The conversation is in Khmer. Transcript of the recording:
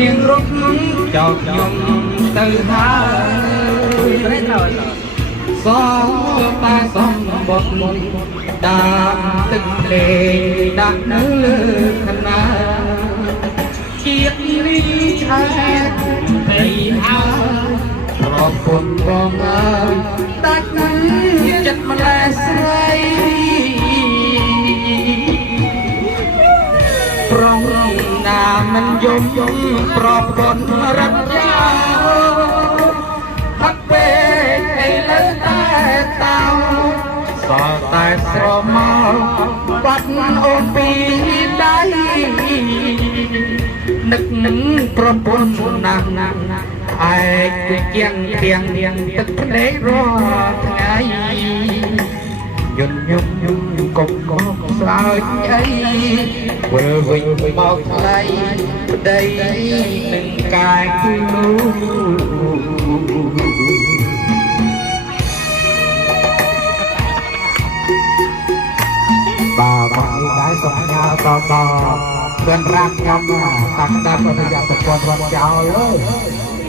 នាងរត់ចោលខ្ញុំទៅហើយសតាសម្បត្តិតាមទឹកលេដាក់នៅលើខណាជាតិនេះឆែកទៅហើយប្រពន្ធបងអើយដាច់ចិត្តម្លេះស្រីប្រងណាមិនយំប្រពន្ធរត់យ៉ាហាត់ពេកឥឡូវតែតោសល់តែស្រមោលបាត់អូនពីដៃនឹកនឹងប្រពន្ធណាស់ឯកគួយជាងទៀងទឹកភ្នែករាល់ថ្ងៃយន់ញប់កុំស្លើយអីវិលវិញមកថ្លៃប្តីនឹងកាយគឺនោះបាទមកនេះដែរសញ្ញាតតស្គាល់រាបខ្ញុំតាំងតែប្រយ័ត្នប្រព័ន្ធរត់ចោលអើយ